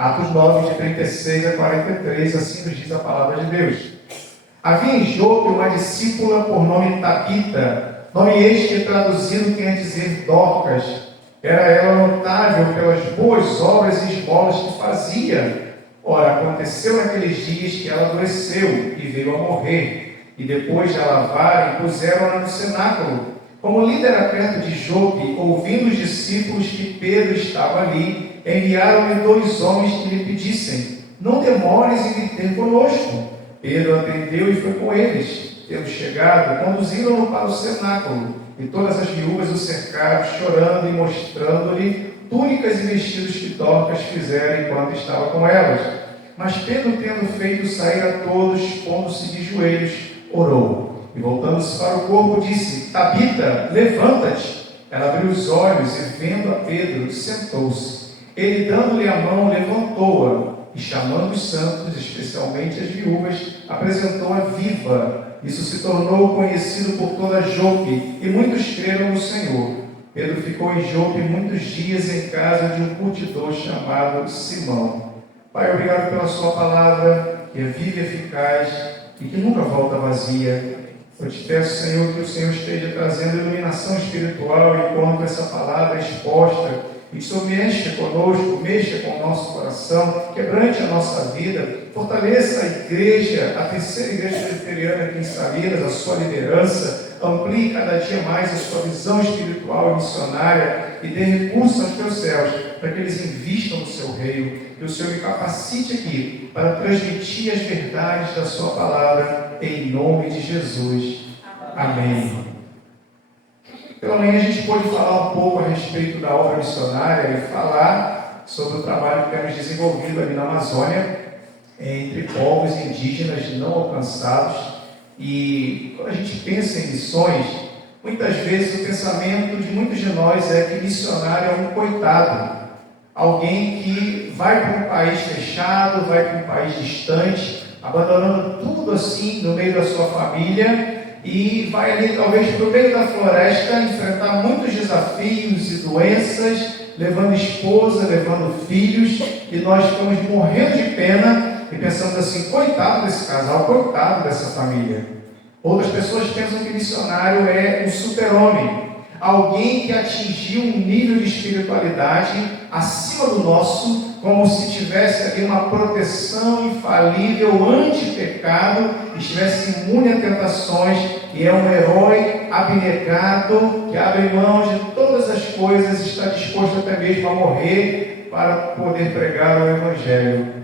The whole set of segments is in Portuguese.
Atos 9, de 36 a 43, assim nos diz a palavra de Deus. Havia em Jope uma discípula por nome Tabita, nome este traduzido quer dizer Dorcas. Era ela notável pelas boas obras e esmolas que fazia. Ora, aconteceu naqueles dias que ela adoeceu e veio a morrer, e depois de a lavarem, puseram-na no cenáculo. Como líder era perto de Jope, ouvindo os discípulos que Pedro estava ali, enviaram-lhe 2 homens que lhe pedissem: não demores em vir ter conosco. Pedro atendeu e foi com eles. Tendo chegado, conduziram-no para o cenáculo, e todas as viúvas o cercaram, chorando e mostrando-lhe túnicas e vestidos que Dorcas fizera enquanto estava com elas. Mas Pedro, tendo feito sair a todos, pondo-se de joelhos, orou. E voltando-se para o corpo, disse: Tabita, levanta-te. Ela abriu os olhos e, vendo a Pedro, sentou-se. Ele, dando-lhe a mão, levantou-a e, chamando os santos, especialmente as viúvas, apresentou-a viva. Isso se tornou conhecido por toda Jope, e muitos creram no Senhor. Pedro ficou em Jope muitos dias em casa de um curtidor chamado Simão. Pai, obrigado pela sua palavra, que é viva e eficaz e que nunca volta vazia. Eu te peço, Senhor, que o Senhor esteja trazendo iluminação espiritual enquanto essa palavra é exposta. E que o Senhor mexa conosco, mexa com o nosso coração, quebrante a nossa vida, fortaleça a igreja, a terceira igreja presbiteriana aqui em Salinas, a sua liderança, amplie cada dia mais a sua visão espiritual e missionária e dê recursos aos teus céus para que eles invistam no seu reino. Que o Senhor me capacite aqui para transmitir as verdades da sua palavra em nome de Jesus. Amém. Pela manhã a gente pôde falar um pouco a respeito da obra missionária e falar sobre o trabalho que temos desenvolvido ali na Amazônia, entre povos indígenas não alcançados. E quando a gente pensa em missões, muitas vezes o pensamento de muitos de nós é que missionário é um coitado, alguém que vai para um país fechado, vai para um país distante, abandonando tudo assim no meio da sua família, e vai ali talvez para o meio da floresta enfrentar muitos desafios e doenças, levando esposa, levando filhos, e nós ficamos morrendo de pena e pensamos assim: coitado desse casal, coitado dessa família. Outras pessoas pensam que missionário é um super-homem, alguém que atingiu um nível de espiritualidade acima do nosso, como se tivesse ali uma proteção infalível anti-pecado, estivesse imune a tentações, e é um herói abnegado, que abre mão de todas as coisas, está disposto até mesmo a morrer para poder pregar o Evangelho.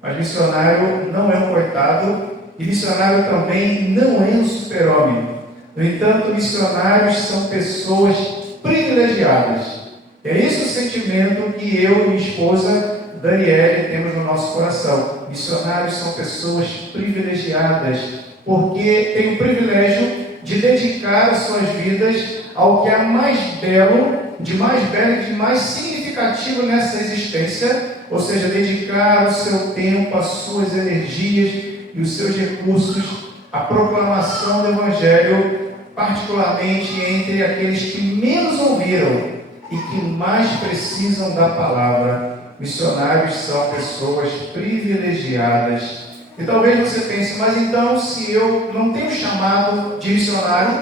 Mas missionário não é um coitado, e missionário também não é um super-homem. No entanto, missionários são pessoas privilegiadas. É esse o sentimento que eu e minha esposa Daniele temos no nosso coração. Missionários são pessoas privilegiadas, porque têm o privilégio de dedicar as suas vidas ao que é mais belo, de mais significativo nessa existência, ou seja, dedicar o seu tempo, as suas energias e os seus recursos à proclamação do Evangelho, particularmente entre aqueles que menos ouviram e que mais precisam da palavra. Missionários são pessoas privilegiadas. E talvez você pense: mas então, se eu não tenho chamado de missionário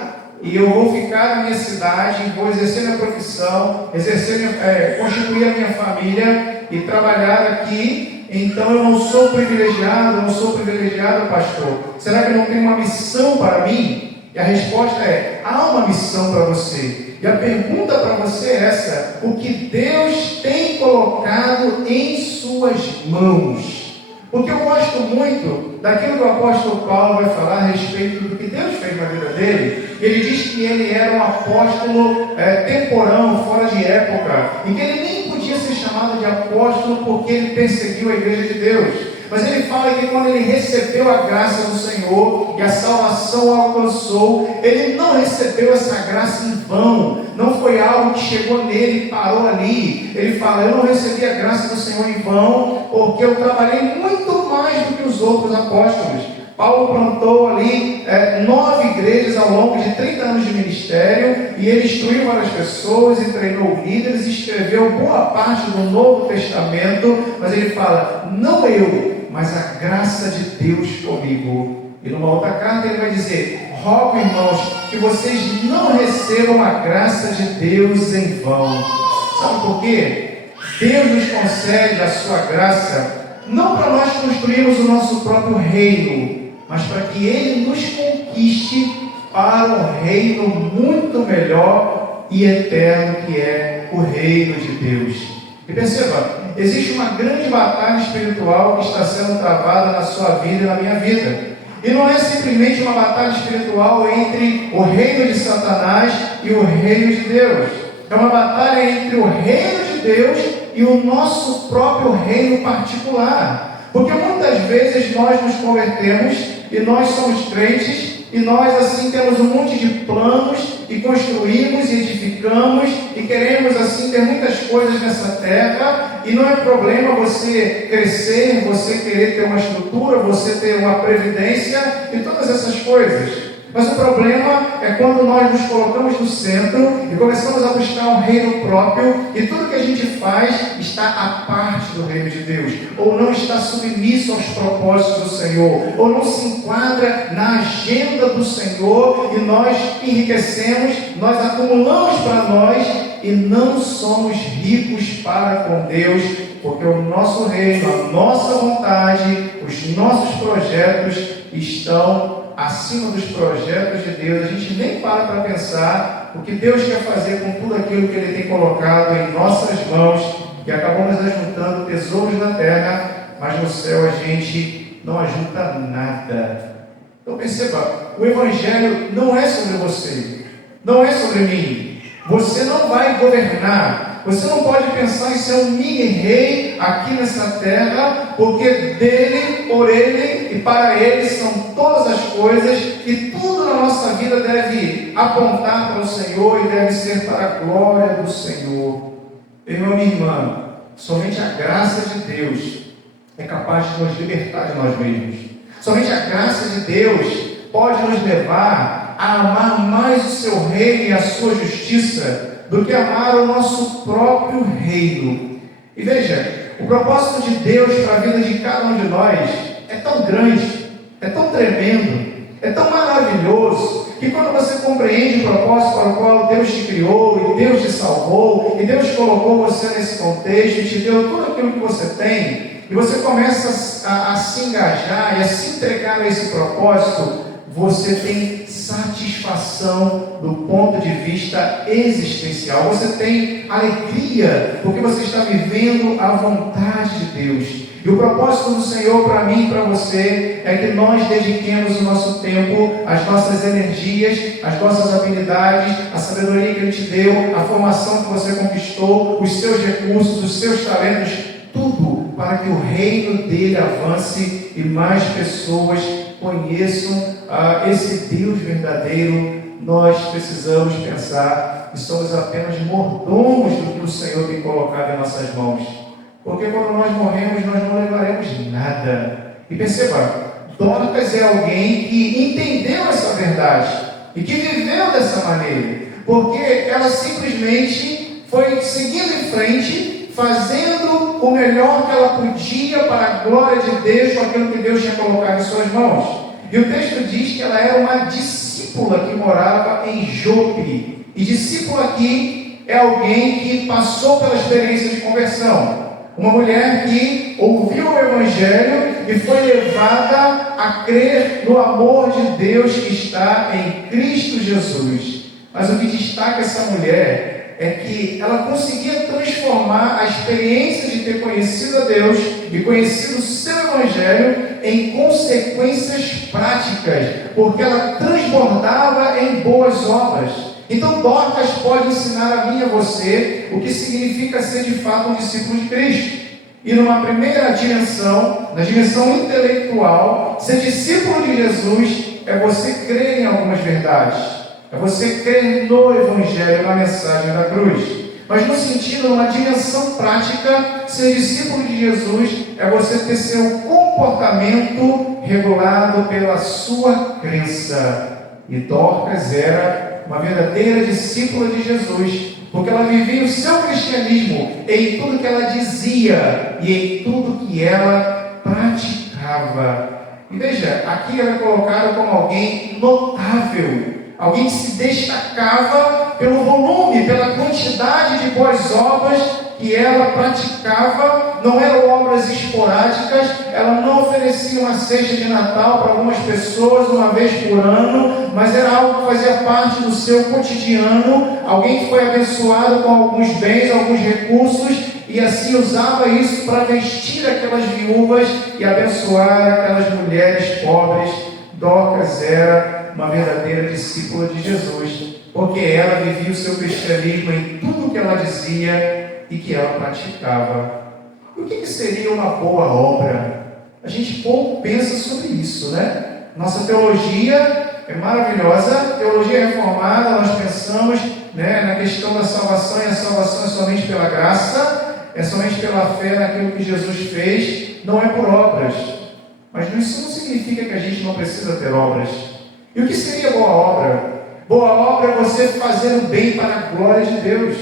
e eu vou ficar na minha cidade, vou exercer minha profissão, constituir a minha família e trabalhar aqui, então eu não sou privilegiado, eu não sou privilegiado, pastor? Será que não tem uma missão para mim? E a resposta é: há uma missão para você. E a pergunta para você é essa: o que Deus tem colocado em suas mãos? Porque eu gosto muito daquilo que o apóstolo Paulo vai falar a respeito do que Deus fez na vida dele. Ele diz que ele era um apóstolo temporão, fora de época, e que ele nem podia ser chamado de apóstolo porque ele perseguiu a igreja de Deus. Mas ele fala que quando ele recebeu a graça do Senhor e a salvação o alcançou, ele não recebeu essa graça em vão, não foi algo que chegou nele e parou ali. Ele fala: eu não recebi a graça do Senhor em vão, porque eu trabalhei muito mais do que os outros apóstolos. Paulo plantou ali 9 igrejas ao longo de 30 anos de ministério, e ele instruiu várias pessoas e treinou líderes, escreveu boa parte do Novo Testamento, mas ele fala, não eu, mas a graça de Deus comigo. E numa outra carta ele vai dizer, rogo, irmãos, que vocês não recebam a graça de Deus em vão. Sabe por quê? Deus nos concede a sua graça não para nós construirmos o nosso próprio reino, mas para que Ele nos conquiste para um reino muito melhor e eterno, que é o reino de Deus. E perceba, existe uma grande batalha espiritual que está sendo travada na sua vida e na minha vida. E não é simplesmente uma batalha espiritual entre o reino de Satanás e o reino de Deus. É uma batalha entre o reino de Deus e o nosso próprio reino particular. Porque muitas vezes nós nos convertemos e nós somos crentes e nós assim temos um monte de planos e construímos e edificamos e queremos assim ter muitas coisas nessa terra, e não é problema você crescer, você querer ter uma estrutura, você ter uma previdência e todas essas coisas. Mas o problema é quando nós nos colocamos no centro e começamos a buscar um reino próprio, e tudo que a gente faz está à parte do reino de Deus, ou não está submisso aos propósitos do Senhor, ou não se enquadra na agenda do Senhor, e nós enriquecemos, nós acumulamos para nós e não somos ricos para com Deus, porque o nosso reino, a nossa vontade, os nossos projetos estão acima dos projetos de Deus. A gente nem para pensar o que Deus quer fazer com tudo aquilo que Ele tem colocado em nossas mãos, e acabamos ajuntando tesouros na terra, mas no céu a gente não ajunta nada. Então perceba, o Evangelho não é sobre você, não é sobre mim. Você não vai governar, você não pode pensar em ser um mini rei aqui nessa terra, porque dele, por ele e para ele são todas as coisas, e tudo na nossa vida deve apontar para o Senhor e deve ser para a glória do Senhor. Irmão, minha irmã, somente a graça de Deus é capaz de nos libertar de nós mesmos. Somente a graça de Deus pode nos levar a amar mais o seu reino e a sua justiça do que amar o nosso próprio reino. E veja, o propósito de Deus para a vida de cada um de nós é tão grande, é tão tremendo, é tão maravilhoso, que quando você compreende o propósito para o qual Deus te criou, e Deus te salvou, e Deus colocou você nesse contexto, e te deu tudo aquilo que você tem, e você começa a se engajar e a se entregar a esse propósito, você tem satisfação do ponto de vista existencial, você tem alegria, porque você está vivendo a vontade de Deus. E o propósito do Senhor para mim e para você é que nós dediquemos o nosso tempo, as nossas energias, as nossas habilidades, a sabedoria que Ele te deu, a formação que você conquistou, os seus recursos, os seus talentos, tudo para que o reino dele avance e mais pessoas conheçam esse Deus verdadeiro. Nós precisamos pensar que somos apenas mordomos do que o Senhor tem colocado em nossas mãos, porque quando nós morremos nós não levaremos nada. E perceba, Dorcas é alguém que entendeu essa verdade e que viveu dessa maneira, porque ela simplesmente foi seguindo em frente, fazendo o melhor que ela podia para a glória de Deus, com aquilo que Deus tinha colocado em suas mãos. E o texto diz que ela era uma discípula que morava em Jope. E discípulo aqui é alguém que passou pela experiência de conversão. Uma mulher que ouviu o Evangelho e foi levada a crer no amor de Deus que está em Cristo Jesus. Mas o que destaca essa mulher é que ela conseguia transformar a experiência de ter conhecido a Deus e conhecido o seu Evangelho em consequências práticas, porque ela transbordava em boas obras. Então Dorcas pode ensinar a mim e a você o que significa ser de fato um discípulo de Cristo. E numa primeira dimensão, na dimensão intelectual, ser discípulo de Jesus é você crer em algumas verdades, é você crer no Evangelho, na mensagem da cruz. mas no sentido, numa dimensão prática. Ser discípulo de Jesus é você ter seu comportamento regulado pela sua crença. E Dorcas era uma verdadeira discípula de Jesus, porque ela vivia o seu cristianismo em tudo que ela dizia e em tudo que ela praticava. E veja, aqui ela é colocada como alguém notável, alguém que se destacava pelo volume, pela quantidade de boas obras que ela praticava. Não eram obras esporádicas, ela não oferecia uma cesta de Natal para algumas pessoas uma vez por ano, mas era algo que fazia parte do seu cotidiano, alguém que foi abençoado com alguns bens, alguns recursos, e assim usava isso para vestir aquelas viúvas e abençoar aquelas mulheres pobres. Dorcas era uma verdadeira discípula de Jesus, porque ela vivia o seu cristianismo em tudo que ela dizia e que ela praticava. E o que seria uma boa obra? A gente pouco pensa sobre isso, né? Nossa teologia é maravilhosa, teologia reformada, nós pensamos, né, na questão da salvação, e a salvação é somente pela graça, é somente pela fé naquilo que Jesus fez, não é por obras. Mas isso não significa que a gente não precisa ter obras. E o que seria boa obra? Boa obra é você fazer o bem para a glória de Deus.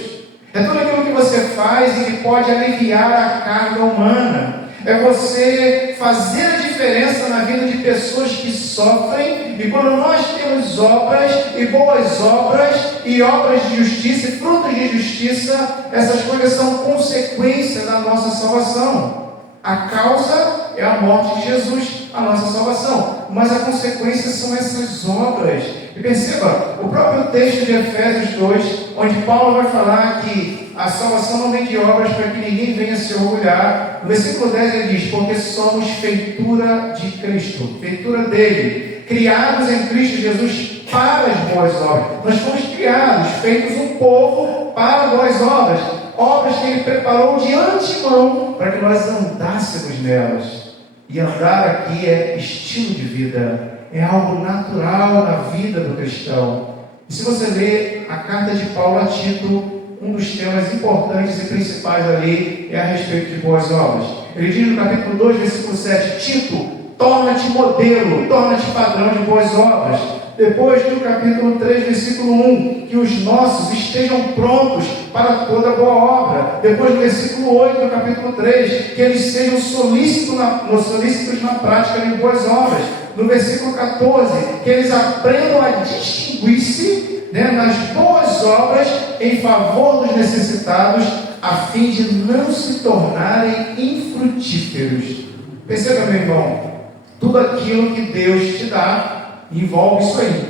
É tudo aquilo que você faz e que pode aliviar a carga humana. É você fazer a diferença na vida de pessoas que sofrem. E quando nós temos obras e boas obras e obras de justiça e frutos de justiça, essas coisas são consequência da nossa salvação. A causa é a morte de Jesus, a nossa salvação, mas a consequência são essas obras. E perceba, o próprio texto de Efésios 2, onde Paulo vai falar que a salvação não vem de obras para que ninguém venha se orgulhar. No versículo 10 ele diz: porque somos feitura de Cristo, feitura dele, criados em Cristo Jesus para as boas obras. Nós fomos criados, feitos um povo para boas obras, obras que ele preparou de antemão para que nós andássemos nelas. E andar aqui é estilo de vida, é algo natural na vida do cristão. E se você ler a carta de Paulo a Tito, um dos temas importantes e principais ali é a respeito de boas obras. Ele diz no capítulo 2, versículo 7, Tito, torna-te modelo, torna-te padrão de boas obras. Depois no capítulo 3, versículo 1, que os nossos estejam prontos para toda boa obra. Depois no versículo 8, no capítulo 3, que eles sejam solícitos na prática de boas obras. No versículo 14, que eles aprendam a distinguir-se, nas boas obras em favor dos necessitados, a fim de não se tornarem infrutíferos. Perceba, meu irmão, tudo aquilo que Deus te dá envolve isso aí: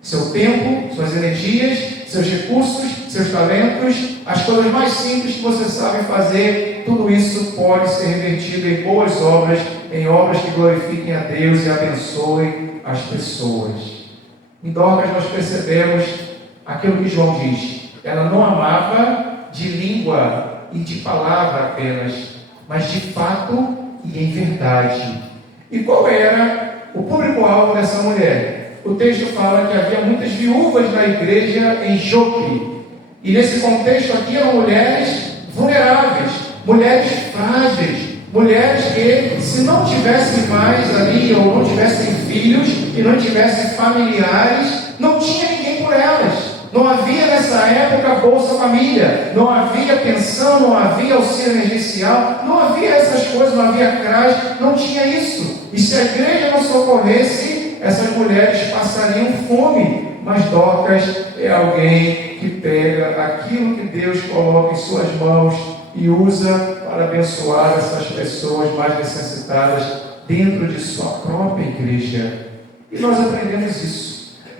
seu tempo, suas energias, seus recursos, seus talentos, as coisas mais simples que você sabe fazer. Tudo isso pode ser revertido em boas obras, em obras que glorifiquem a Deus e abençoem as pessoas. Em Dorcas nós percebemos aquilo que João diz: ela não amava de língua e de palavra apenas, mas de fato e em verdade. E qual era o público-alvo dessa mulher? O texto fala que havia muitas viúvas na igreja em Jope, e nesse contexto aqui eram mulheres vulneráveis, mulheres frágeis, mulheres que, se não tivessem mais ali, ou não tivessem filhos, e não tivessem familiares, não tinha ninguém por elas. Não havia nessa época Bolsa Família, não havia pensão, não havia auxílio emergencial, não havia essas coisas, não havia CRAS, não tinha isso. E se a igreja não socorresse, essas mulheres passariam fome. Mas Dorcas é alguém que pega aquilo que Deus coloca em suas mãos e usa para abençoar essas pessoas mais necessitadas dentro de sua própria igreja. E nós aprendemos isso.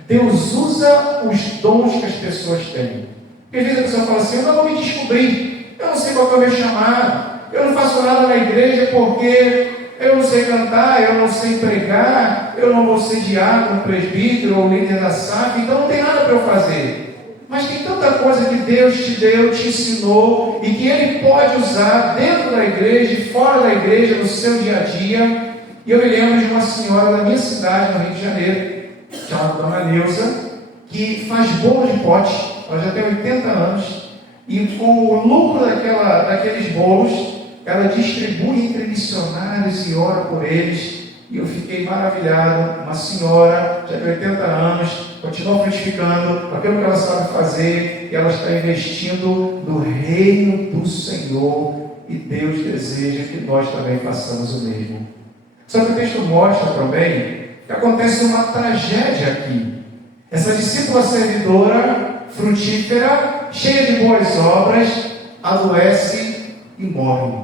Deus usa os dons que as pessoas têm. Porque às vezes a pessoa fala assim: eu não vou me descobrir, eu não sei qual é o meu chamado, eu não faço nada na igreja porque eu não sei cantar, eu não sei pregar, eu não vou ser diácono, presbítero ou líder da SAF, então não tem nada para eu fazer. Mas tem tanta coisa que Deus te deu, te ensinou, e que Ele pode usar dentro da igreja e fora da igreja, no seu dia a dia. E eu me lembro de uma senhora da minha cidade, no Rio de Janeiro, chamada Dona Neuza, que faz bolo de pote. Ela já tem 80 anos, e com o lucro daqueles bolos, ela distribui entre missionários e ora por eles. E eu fiquei maravilhado. Uma senhora, já de 80 anos, continua frutificando com aquilo que ela sabe fazer, e ela está investindo no reino do Senhor, e Deus deseja que nós também façamos o mesmo. Só que o texto mostra também que acontece uma tragédia aqui. Essa discípula servidora, frutífera, cheia de boas obras, adoece e morre.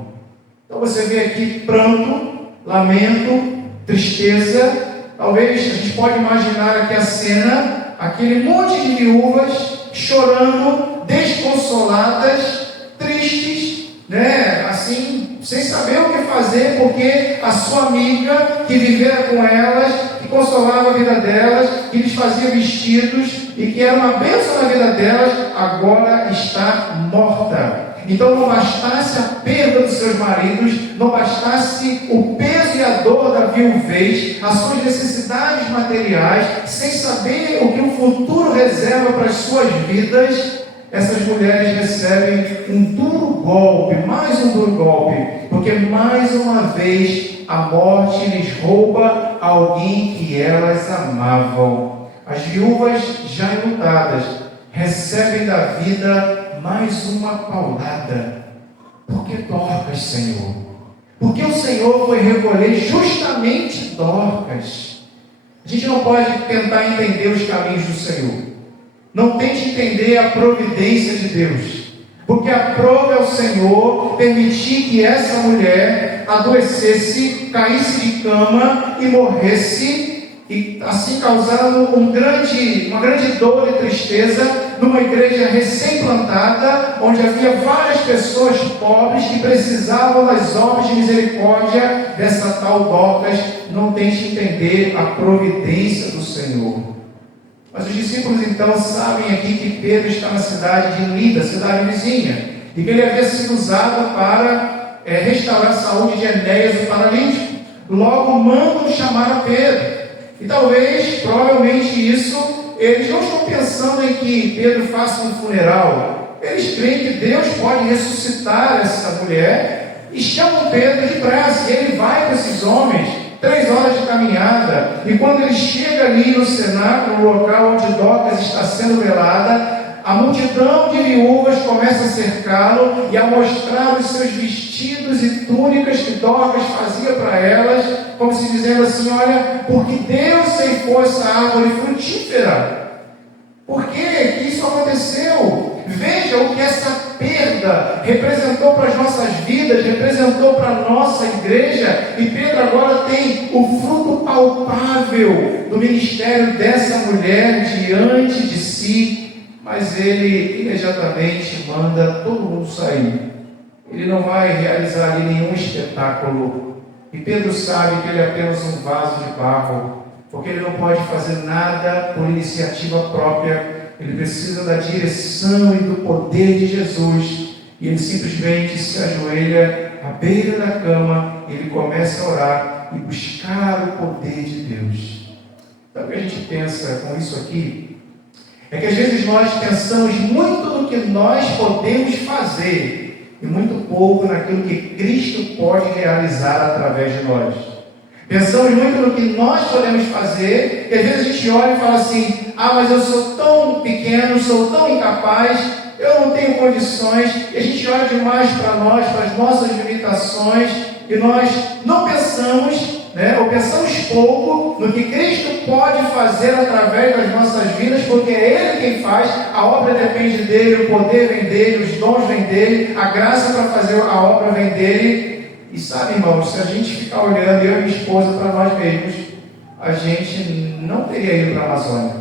Então você vê aqui pranto, lamento, tristeza. Talvez a gente pode imaginar aqui a cena, aquele monte de viúvas chorando, desconsoladas, tristes, assim, sem saber o que fazer, porque a sua amiga que vivera com elas, que consolava a vida delas, que lhes fazia vestidos e que era uma bênção na vida delas, agora está morta. Então não bastasse a perda dos seus maridos, não bastasse o peso e a dor da viuvez, as suas necessidades materiais, sem saber o que o futuro reserva para as suas vidas, essas mulheres recebem um duro golpe, mais um duro golpe, porque mais uma vez a morte lhes rouba alguém que elas amavam. As viúvas já enlutadas recebem da vida mais uma paulada. Por que Dorcas, Senhor? Porque o Senhor foi recolher justamente Dorcas. A gente não pode tentar entender os caminhos do Senhor. Não tente entender a providência de Deus. Porque aprove ao Senhor permitir que essa mulher adoecesse, caísse de cama e morresse, e assim causando uma grande dor e tristeza numa igreja recém-plantada, onde havia várias pessoas pobres que precisavam das obras de misericórdia dessa tal Dorcas. Não tente entender a providência do Senhor. Mas os discípulos então sabem aqui que Pedro está na cidade de Lida, cidade vizinha, e que ele havia sido usado para restaurar a saúde de Enéas, o paralítico. Logo mandam chamar a Pedro. E talvez, provavelmente isso, eles não estão pensando em que Pedro faça um funeral. Eles creem que Deus pode ressuscitar essa mulher e chamam Pedro depressa. E ele vai com esses homens, 3 horas de caminhada. E quando ele chega ali no cenáculo, no local onde Dorcas está sendo velada, a multidão de viúvas começa a cercá-lo e a mostrar os seus vestidos e túnicas que Dorcas fazia para elas, como se dizendo assim: olha, porque Deus ceifou essa árvore frutífera. Por que isso aconteceu? Veja o que essa perda representou para as nossas vidas, representou para a nossa igreja. E Pedro agora tem o fruto palpável do ministério dessa mulher diante de si. Mas ele imediatamente manda todo mundo sair. Ele não vai realizar ali nenhum espetáculo. E Pedro sabe que ele é apenas um vaso de barro, porque ele não pode fazer nada por iniciativa própria. Ele precisa da direção e do poder de Jesus. E ele simplesmente se ajoelha à beira da cama, e ele começa a orar e buscar o poder de Deus. Então o que a gente pensa com isso aqui é que às vezes nós pensamos muito no que nós podemos fazer e muito pouco naquilo que Cristo pode realizar através de nós. Pensamos muito no que nós podemos fazer, e às vezes a gente olha e fala assim: mas eu sou tão pequeno, sou tão incapaz, eu não tenho condições. E a gente olha demais para nós, para as nossas limitações, e nós não pensamos, ou pensamos pouco no que Cristo pode fazer através das nossas vidas, porque é Ele quem faz. A obra depende dEle, o poder vem dEle, os dons vêm dEle, a graça para fazer a obra vem dEle. E sabe, irmãos, se a gente ficar olhando, eu e minha esposa, para nós mesmos, a gente não teria ido para a Amazônia,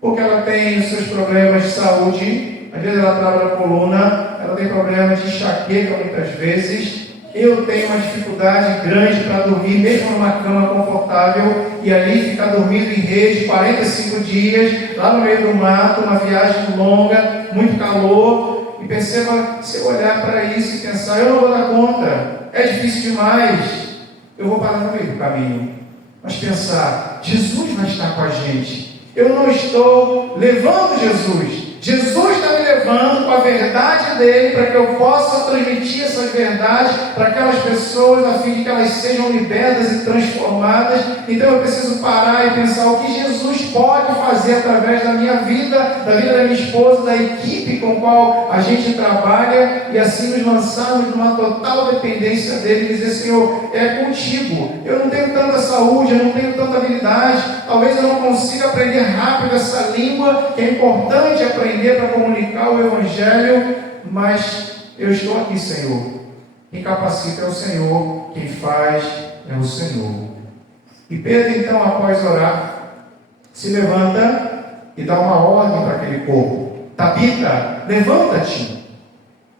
porque ela tem os seus problemas de saúde. Às vezes ela trava a coluna, ela tem problemas de enxaqueca muitas vezes. Eu tenho uma dificuldade grande para dormir, mesmo numa cama confortável, e ali ficar dormindo em rede 45 dias, lá no meio do mato, uma viagem longa, muito calor. E perceba, se eu olhar para isso e pensar: eu não vou dar conta, é difícil demais, eu vou parar no meio do caminho. Mas pensar: Jesus vai estar com a gente, eu não estou levando Jesus, Jesus está me levando com a verdade dele para que eu possa transmitir essas verdades para aquelas pessoas, a fim de que elas sejam libertas e transformadas. Então eu preciso parar e pensar o que Jesus pode fazer através da minha vida, da vida da minha esposa, da equipe com a qual a gente trabalha, e assim nos lançarmos numa total dependência dele e dizer: Senhor, é contigo. Eu não tenho tanta saúde, eu não tenho tanta habilidade, talvez eu não consiga aprender rápido essa língua que é importante aprender para comunicar o Evangelho, mas eu estou aqui, Senhor. Quem capacita é o Senhor, quem faz é o Senhor. E Pedro, então, após orar, se levanta e dá uma ordem para aquele povo: Tabita, levanta-te.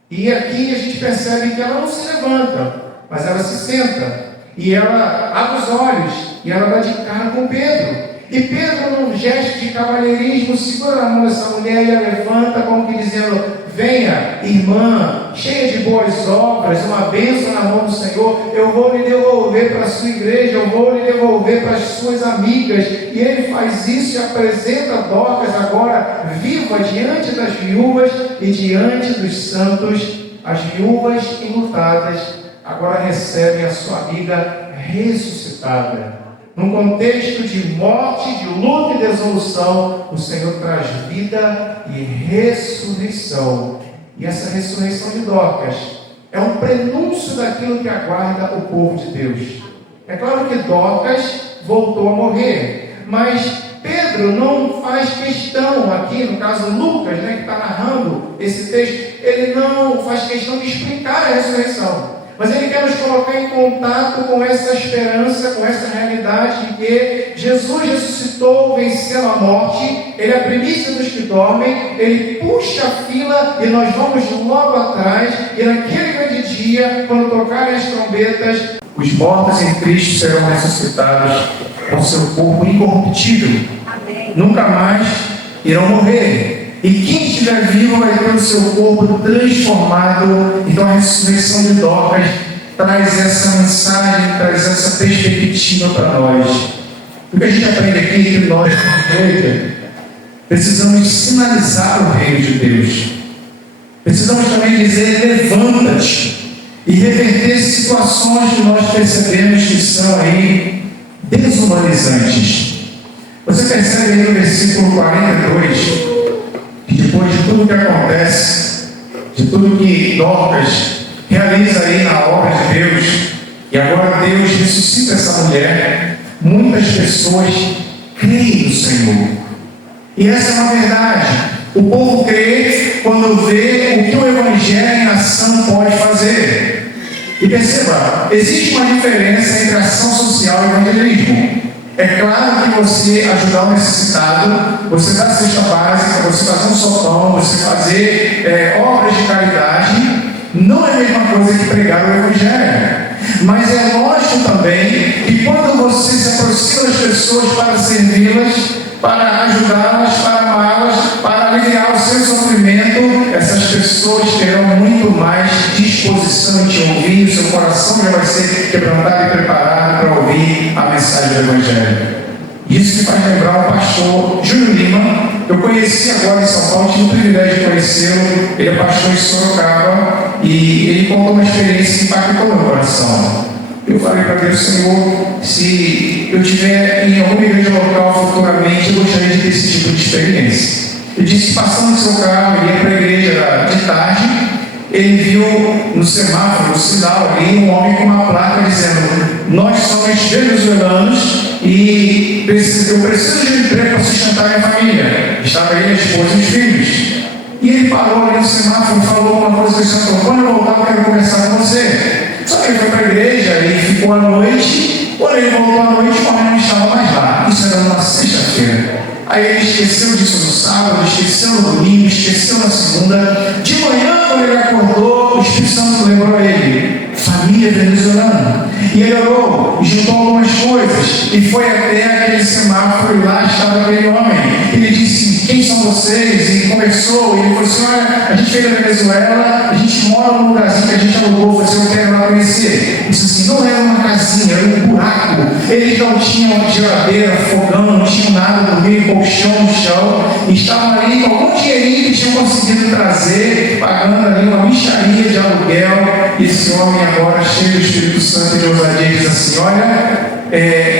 E aqui a gente percebe que ela não se levanta, mas ela se senta, e ela abre os olhos, e ela dá de cara com Pedro. E Pedro, num gesto de cavalheirismo, segura na mão dessa mulher e a levanta, como que dizendo: venha, irmã, cheia de boas obras, uma bênção na mão do Senhor, eu vou lhe devolver para a sua igreja, eu vou lhe devolver para as suas amigas. E ele faz isso e apresenta Dorcas agora viva diante das viúvas e diante dos santos. As viúvas enlutadas agora recebem a sua amiga ressuscitada. Num contexto de morte, de luta e dissolução, o Senhor traz vida e ressurreição. E essa ressurreição de Dorcas é um prenúncio daquilo que aguarda o povo de Deus. É claro que Dorcas voltou a morrer, mas Pedro não faz questão, aqui no caso Lucas, que está narrando esse texto, ele não faz questão de explicar a ressurreição. Mas ele quer nos colocar em contato com essa esperança, com essa realidade de que Jesus ressuscitou, vencendo a morte. Ele é a primícia dos que dormem, ele puxa a fila e nós vamos logo atrás. E naquele grande dia, quando tocarem as trombetas, os mortos em Cristo serão ressuscitados com seu corpo incorruptível. Amém. Nunca mais irão morrer. E quem estiver vivo vai ter o seu corpo transformado. Então a ressurreição de Dorcas traz essa mensagem, traz essa perspectiva para nós. O que a gente aprende aqui é que nós, como igreja, precisamos sinalizar o reino de Deus. Precisamos também dizer: levanta-te, e reverter situações que nós percebemos que são aí desumanizantes. Você percebe aí no versículo 42, que depois de tudo que acontece, de tudo que Dorcas realiza aí na obra de Deus, e agora Deus ressuscita essa mulher, muitas pessoas creem no Senhor. E essa é uma verdade. O povo crê quando vê o que o Evangelho em ação pode fazer. E perceba, existe uma diferença entre ação social e evangelismo. É claro que você ajudar o necessitado, você dar cesta básica, você fazer um sopão, você fazer obras de caridade, não é a mesma coisa que pregar o Evangelho. Mas é lógico também que quando você se aproxima das pessoas para servi-las, para ajudá-las, para amá-las, para aliviar o seu sofrimento, essas pessoas terão muito mais disposição de ouvir, o seu coração já vai ser quebrantado e preparado para ouvir a mensagem do Evangelho. Isso me faz lembrar o pastor Júlio Lima. Eu conheci agora em São Paulo, tive o privilégio de conhecê-lo. Ele é pastor em Sorocaba e ele contou uma experiência que impactou meu coração. Eu falei para Deus: Senhor, se eu tiver em alguma igreja local futuramente, eu gostaria de ter esse tipo de experiência. Eu disse: passando no seu carro, ele ia para a igreja de tarde, ele viu no semáforo, no sinal ali, um homem com uma placa dizendo: nós somos venezuelanos e eu preciso de um emprego para sustentar minha família. Estava ele, a esposa e os filhos. E ele parou ali no semáforo e falou uma coisa que sentou: quando eu voltar eu quero conversar com você. Só que ele foi para a igreja e ficou à noite. Quando ele voltou à noite, o homem não estava mais lá. Isso era numa sexta-feira. Aí ele esqueceu disso no sábado, esqueceu no domingo, esqueceu na segunda. De manhã, quando ele acordou, o Espírito Santo lembrou ele: família venezuelana. E ele orou, e juntou algumas coisas, e foi até aquele semáforo, e lá estava aquele homem. Ele disse: quem são vocês? E conversou, e ele falou assim: olha, a gente veio da Venezuela, a gente mora num lugarzinho que a gente alugou, você não quer ir lá conhecer. Ele disse assim: não era uma casinha, era um buraco. Eles não tinham geladeira, fogão, não tinham nada, dormir, colchão no chão, e estavam ali com algum dinheirinho que tinham conseguido trazer, pagando ali uma mixaria de aluguel. E esse homem agora, cheio do Espírito Santo e de ousadia, diz assim: olha,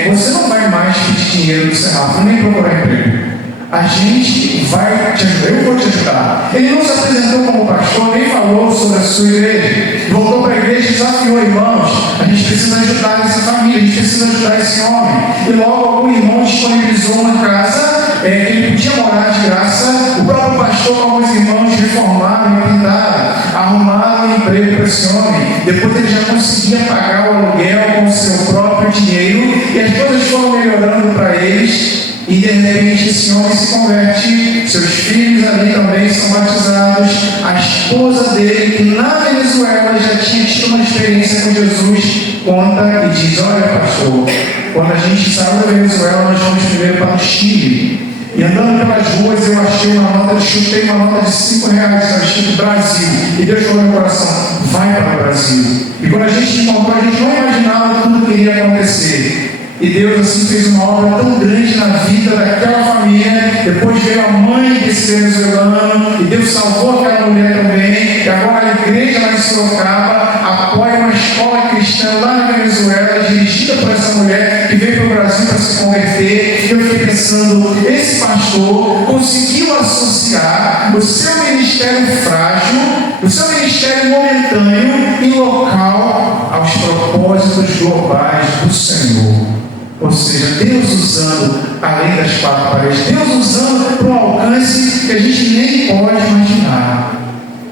você não vai mais pedir dinheiro do semáforo, nem procurar emprego. A gente vai te ajudar, eu vou te ajudar. Ele não se apresentou como pastor, nem falou sobre a sua igreja. Voltou para a igreja e desafiou: irmãos, a gente precisa ajudar essa família, a gente precisa ajudar esse homem. E logo algum irmão disponibilizou uma casa que ele podia morar de graça. O próprio pastor, com alguns irmãos, reformaram e pintaram, arrumaram um emprego para esse homem. Depois ele já conseguia pagar o aluguel com o seu próprio dinheiro, e as coisas foram melhorando para eles. E de repente esse homem se converte, seus filhos ali também são batizados, a esposa dele, que na Venezuela já tinha tido uma experiência com Jesus, conta e diz: olha, pastor, quando a gente saiu da Venezuela, nós fomos primeiro para o Chile, e andando pelas ruas eu achei uma nota chutei uma nota de R$5, estava escrito Brasil, e Deus falou no meu coração: vai para o Brasil. E quando a gente encontrou, a gente não imaginava tudo que iria acontecer. E Deus assim fez uma obra tão grande na vida daquela família. Depois veio a mãe desse venezuelano, e Deus salvou aquela mulher também. E agora a igreja lá em Sorocaba apoia uma escola cristã lá na Venezuela, dirigida por essa mulher que veio para o Brasil para se converter. E eu fiquei pensando: esse pastor conseguiu associar o seu ministério frágil, o seu ministério momentâneo e local aos propósitos globais do Senhor. Ou seja, Deus usando além das quatro paredes, Deus usando para um alcance que a gente nem pode imaginar.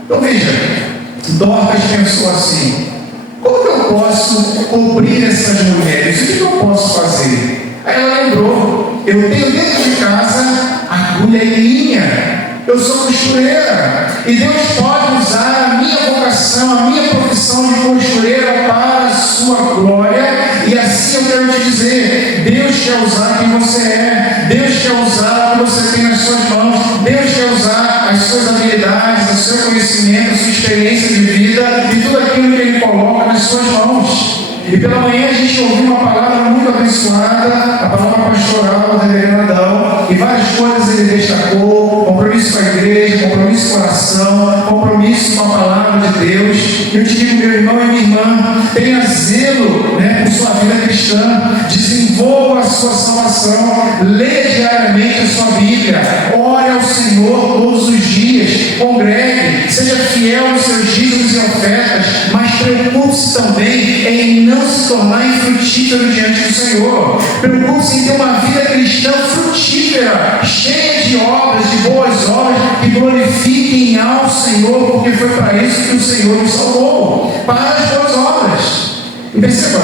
Então veja, Dorcas pensou assim: como que eu posso cobrir essas mulheres? O que eu posso fazer? Aí ela lembrou: eu tenho dentro de casa agulha e linha, eu sou costureira, e Deus pode usar a minha vocação, a minha profissão de costureira para a sua glória. E assim eu quero te dizer: Deus quer usar quem você é, Deus quer usar o que você tem nas suas mãos, Deus quer usar as suas habilidades, o seu conhecimento, a sua experiência de vida e tudo aquilo que Ele coloca nas suas mãos. E pela manhã a gente ouviu uma palavra muito abençoada, a palavra pastoral do reverendo Adão, e várias coisas ele destacou: compromisso com a igreja, compromisso com a oração, compromisso com a palavra de Deus. Eu te digo, meu irmão e minha irmã, tenha zelo por sua vida cristã, desenvolva a sua salvação, leia diariamente a sua Bíblia, ore ao Senhor todos os dias, congregue, seja fiel aos seus dízimos e ofertas, mas preocupe-se também em não se tornar infrutífero diante do Senhor. Preocupe-se em ter uma vida cristã frutífera, cheia de obras, de boas obras, que glorifiquem ao Senhor, porque foi para isso que o Senhor nos salvou, para as boas obras. E perceba,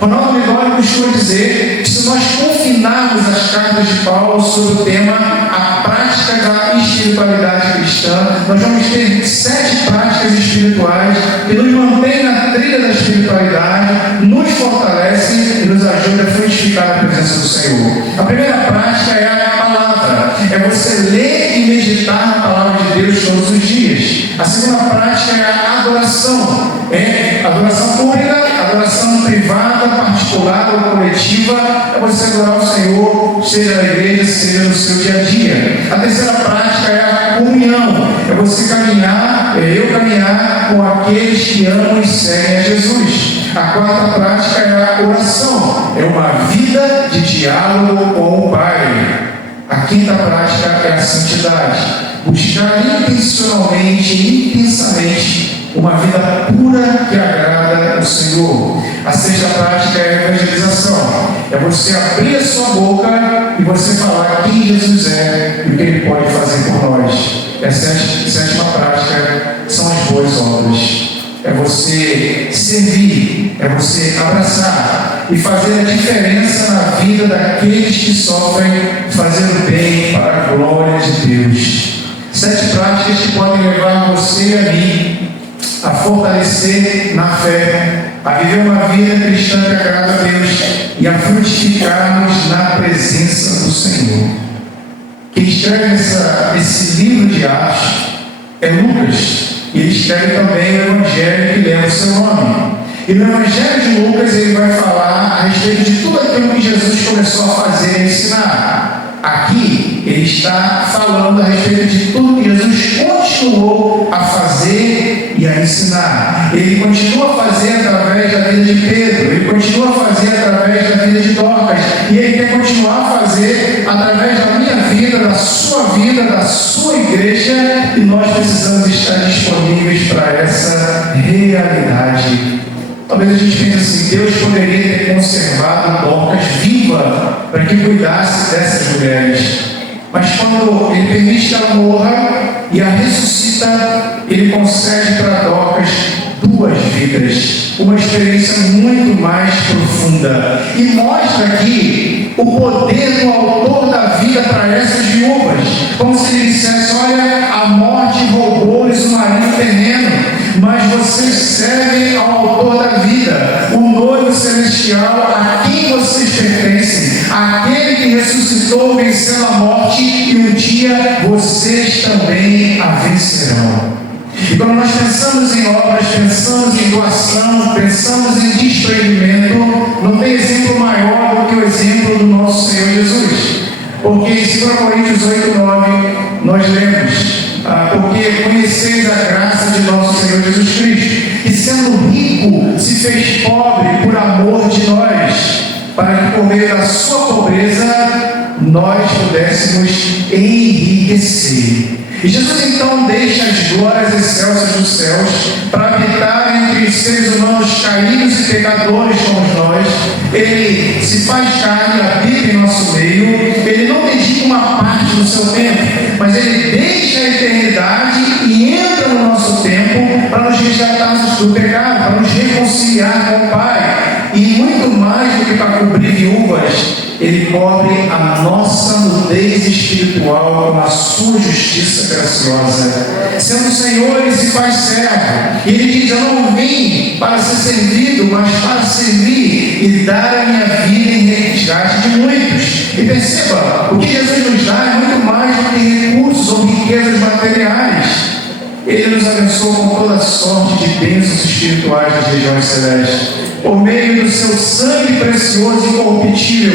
Ronaldo Lidório costuma dizer que se nós confinarmos as cartas de Paulo sobre o tema a prática da espiritualidade cristã, nós vamos ter 7 práticas espirituais que nos mantêm na trilha da espiritualidade, nos fortalecem e nos ajudam a frutificar a presença do Senhor. A primeira prática é a palavra, é você ler e meditar na palavra de Deus todos os dias. A segunda prática é a adoração, adoração pública, adoração privada, particular ou coletiva, é você adorar o Senhor, seja na igreja, seja no seu dia a dia. A terceira prática é a comunhão, é você caminhar, eu caminhar com aqueles que amam e seguem a Jesus. A quarta prática é a oração, é uma vida de diálogo com o Pai. A quinta prática é a santidade, buscar intencionalmente e intensamente uma vida pura que agrada ao Senhor. A sexta prática é a evangelização, é você abrir a sua boca e você falar quem Jesus é e o que Ele pode fazer por nós. E a sétima prática são as boas obras, é você servir, é você abraçar e fazer a diferença na vida daqueles que sofrem, fazendo bem para a glória de Deus. 7 práticas que podem levar você e a mim a fortalecer na fé, a viver uma vida cristã que agrada a Deus e a frutificarmos na presença do Senhor. Quem escreve esse livro de Atos é Lucas, e ele escreve também o Evangelho que leva o seu nome. E no Evangelho de Lucas ele vai falar a respeito de tudo aquilo que Jesus começou a fazer e ensinar. Aqui ele está falando a respeito de tudo que Jesus continuou a fazer e a ensinar. Ele continua a fazer através da vida de Pedro, ele continua a fazer através da vida de Dorcas, e ele quer continuar a fazer através da minha vida, da sua igreja, e nós precisamos estar disponíveis para essa realidade. Talvez a gente pense assim, Deus poderia ter conservado Dorcas viva para que cuidasse dessas mulheres. Mas quando Ele permite que ela morra e a ressuscita, Ele concede para Dorcas 2 vidas. Uma experiência muito mais profunda. E mostra aqui o poder do autor da vida para essas viúvas. Como se ele dissesse, olha, a morte roubou-lhes o marido terreno, mas vocês servem ao autor da vida, o noivo celestial, a quem vocês pertencem, aquele que ressuscitou, venceu a morte, e um dia vocês também a vencerão. E quando nós pensamos em obras, pensamos em doação, pensamos em desprendimento, não tem exemplo maior do que o exemplo do nosso Senhor Jesus. Porque em 2 Coríntios 8:9 nós lemos, porque conheceis a graça de nosso Senhor Jesus Cristo, que sendo rico se fez pobre por amor de nós, para que por meio da sua pobreza nós pudéssemos enriquecer. E Jesus então deixa as glórias excelsas dos céus para habitar entre os seres humanos caídos e pecadores como nós. Ele se faz carne, habita em nosso meio. Ele não dedica uma parte do seu tempo, mas ele deixa a eternidade e entra no nosso tempo para nos resgatarmos do pecado, para nos reconciliar com o Pai. E muito mais do que para cobrir viúvas, Ele cobre a nossa nudez espiritual com a sua justiça graciosa. Sendo o Senhor, Ele se faz servo. E Ele diz, eu não vim para ser servido, mas para servir e dar a minha vida em resgate de muitos. E perceba, o que Jesus nos dá é muito mais do que recursos ou riquezas materiais. Ele nos abençoa com toda sorte de bênçãos espirituais das regiões celestes. Por meio do seu sangue precioso e incorruptível,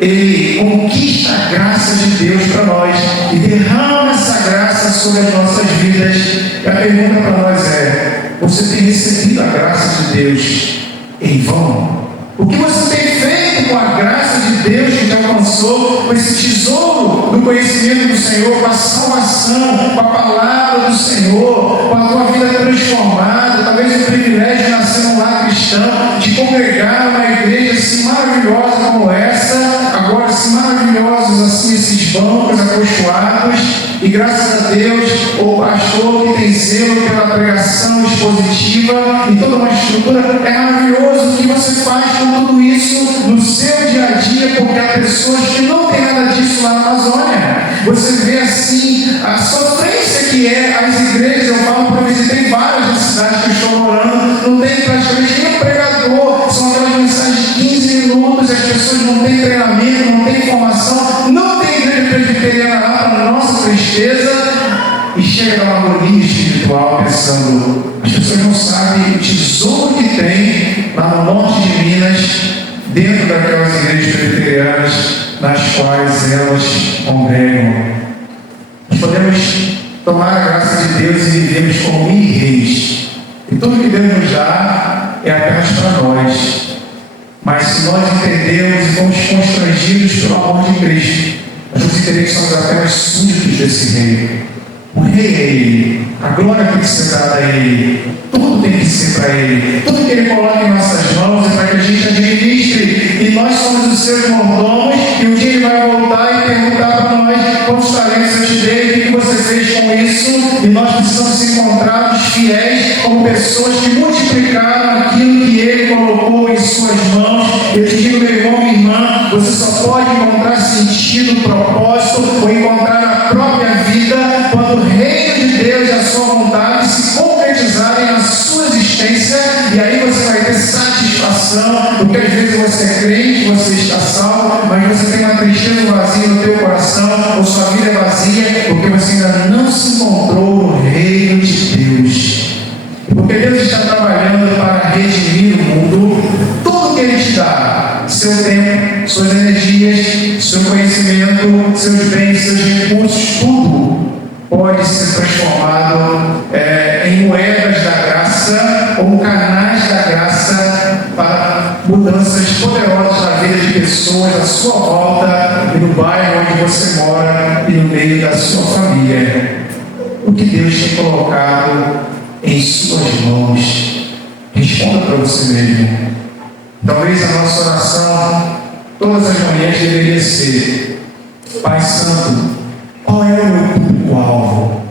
Ele conquista a graça de Deus para nós e derrama essa graça sobre as nossas vidas. E a pergunta para nós é, você tem recebido a graça de Deus em vão? O que você tem feito com a graça de Deus que te alcançou, com esse tesouro do conhecimento do Senhor, com a salvação, com a palavra do Senhor, com a tua vida transformada, talvez o privilégio de nascer num lar cristão, de congregar numa igreja assim maravilhosa como essa, agora assim maravilhosos assim esses bancos acolchoados, e graças a Deus o pastor que tem zelo pela pregação expositiva e toda uma estrutura, é maravilhoso o que você faz com tudo isso no seu dia a dia, porque há pessoas que não tem nada disso lá na Amazônia. Você vê assim a sofrência que é as igrejas. Eu falo porque eu visitei várias das cidades que eu estou morando, não tem praticamente nenhum pregador, são aquelas mensagens de 15 minutos, as pessoas não têm treinamento, não têm formação, não tem igreja presbiteriana lá, para nossa tristeza, e chega a uma agonia espiritual pensando, as pessoas não sabem o tesouro que tem lá no norte de Minas, dentro daquelas igrejas presbiterianas nas quais elas congregam. Nós podemos tomar a graça de Deus e vivermos como reis. E tudo que Deus nos dá é apenas para nós. Mas se nós entendermos e fomos constrangidos pelo amor de Cristo, nós vamos entender que somos apenas súditos desse rei. O rei é Ele, a glória tem que ser dada a Ele, tudo tem que ser para Ele, tudo que Ele coloca em nossas mãos é para que a gente administre, e nós somos os seus mordomos, e um dia Ele vai voltar e perguntar para nós quantos talentos eu te dei, o que você fez com isso, e nós precisamos ser encontrados fiéis como pessoas que multiplicaram aquilo que Ele colocou em suas mãos. Eu te digo, meu irmão, minha irmã, você só pode encontrar sentido, propósito, ou encontrar a própria vida quando o reino de Deus e a sua vontade se concretizarem na sua existência, e aí você vai ter satisfação, porque às vezes você é crente, você está salvo, mas você tem uma tristeza vazia no teu coração, ou sua vida é vazia, porque você ainda não se encontrou no reino de Deus. Porque Deus está trabalhando para redimir o mundo. Tudo que Ele te dá, seu tempo, suas energias, seu conhecimento, seus bens, seus recursos, tudo pode ser transformado em moedas da graça ou canais da graça para mudanças poderosas na vida de pessoas à sua volta e no bairro onde você mora e no meio da sua família. O que Deus tem colocado em suas mãos? Responda para você mesmo. Talvez a nossa oração todas as manhãs deveria ser: Pai Santo, qual é o meu público-alvo?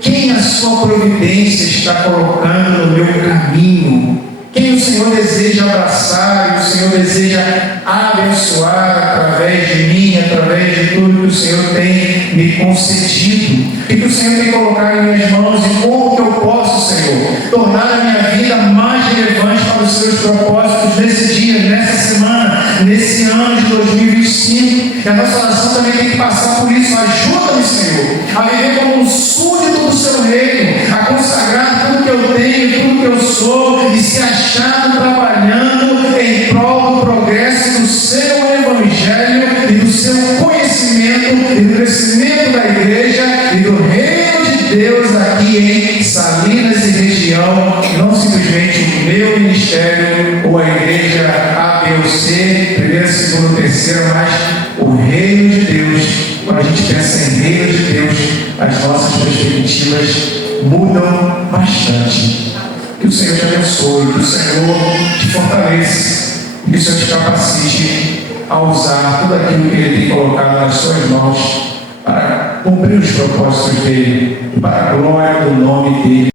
Quem a sua providência está colocando no meu caminho? Quem o Senhor deseja abraçar e o Senhor deseja abençoar através de mim, através de tudo que o Senhor tem me concedido? O que o Senhor tem colocado em minhas mãos e como que eu posso, Senhor, tornar a minha vida mais relevante para os seus propósitos nesse dia, nessa semana, nesse ano de 2025? E a nossa oração também tem que passar por isso. Ajuda-me, Senhor, a viver como um súdito do seu reino, a consagrar tudo que eu tenho, tudo que eu sou, e se achar trabalhando em prol do progresso do seu evangelho e do seu conhecimento e do crescimento da igreja e do reino de Deus aqui em Salinas e região, não simplesmente o meu ministério ou a igreja A, B ou C, primeiro, segundo, terceiro, mas o reino de Deus. Quando a gente pensa em reino de Deus, as nossas perspectivas mudam bastante. Que o Senhor te abençoe, que o Senhor te fortaleça, que o Senhor te capacite a usar tudo aquilo que Ele tem colocado nas suas mãos para cumprir os propósitos dEle, para a glória do nome dEle.